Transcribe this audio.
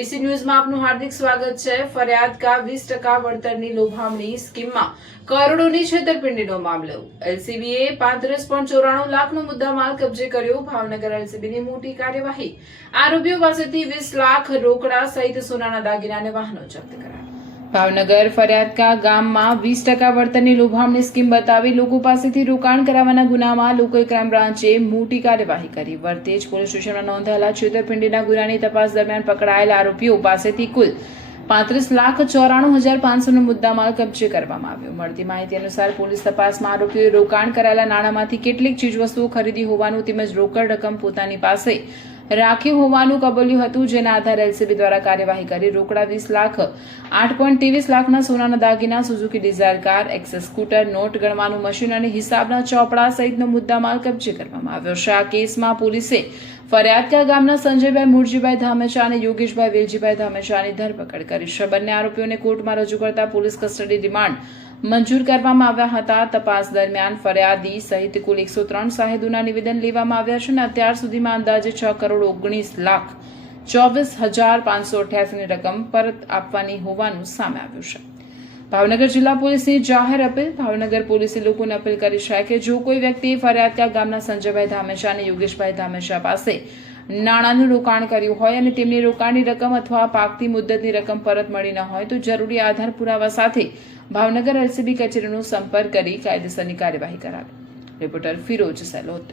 ABC ન્યૂઝમાં આપનું હાર્દિક સ્વાગત છે। ફરિયાદ કા 20% વળતરની લોભામણી સ્કીમમાં કરોડોની છેતરપિંડીનો મામલો। એલસીબીએ 35.94 લાખનો મુદ્દામાલ કબજે કર્યો। ભાવનગર એલસીબીની મોટી કાર્યવાહી। આરોપીઓ પાસેથી 20 લાખ રોકડા સહિત સોનાના દાગીના અને વાહનો જપ્ત કરાયા। ભાવનગર ફરિયાદકા ગામમાં 20% વળતરની લોભામણી સ્કીમ બતાવી લોકો પાસેથી રોકાણ કરાવવાના ગુનામાં લોકલ ક્રાઇમ બ્રાન્ચે મોટી કાર્યવાહી કરી। વર્તેજ પોલીસ સ્ટેશનમાં નોંધાયેલા છેતરપિંડીના ગુનાની તપાસ દરમિયાન પકડાયેલા આરોપીઓ પાસેથી કુલ 35,94,500નો મુદ્દામાલ કબજે કરવામાં આવ્યો। મળતી માહિતી અનુસાર પોલીસ તપાસમાં આરોપીઓએ રોકાણ કરાયેલા નાણાંમાંથી કેટલીક ચીજવસ્તુઓ ખરીદી હોવાનું તેમજ રોકડ રકમ પોતાની પાસે રાખી હોવાનું કબૂલ્યું હતું, જેના આધારે એલસીબી દ્વારા કાર્યવાહી કરી રોકડા 20 લાખ 8.23 લાખના સોનાના દાગીના, Suzuki Dzire car, Access scooter, note ગણવાનું મશીન અને હિસાબના ચોપડા સહિતનો મુદ્દામાલ કબજે કરવામાં આવ્યો છે। આ કેસમાં પોલીસે ફરિયાદકા ગામના સંજયભાઈ મુરજીભાઈ ધામેચા અને યોગેશભાઈ વેલજીભાઈ ધામેચાની ધરપકડ કરી છે। બંને આરોપીઓને કોર્ટમાં રજૂ કરતા પોલીસ કસ્ટડી રિમાન્ડ મંજૂર કરવામાં આવ્યા હતા। તપાસ દરમિયાન ફરિયાદી સહિત કુલ 103 શાહિદોના નિવેદન લેવામાં આવ્યા છે અને અત્યાર સુધીમાં અંદાજે 6,19,24,588ની રકમ પરત આપવાની હોવાનું સામે આવ્યું છે। ભાવનગર જિલ્લા પોલીસની જાહેર અપીલ। ભાવનગર પોલીસે લોકોને અપીલ કરી છે કે જો કોઈ વ્યક્તિએ ફરિયાદકા ગામના સંજયભાઈ ધામેચા અને યોગેશભાઈ ધામેચા પાસે નાણાંનું રોકાણ કર્યું હોય અને તેમની રોકાણની રકમ અથવા પાકતી મુદ્દતની રકમ પરત મળી ન હોય તો જરૂરી આધાર પુરાવા સાથે ભાવનગર એલસીબી કચેરીનો સંપર્ક કરી કાયદેસરની કાર્યવાહી કરાવે। રિપોર્ટર ફિરોજ સેલોત।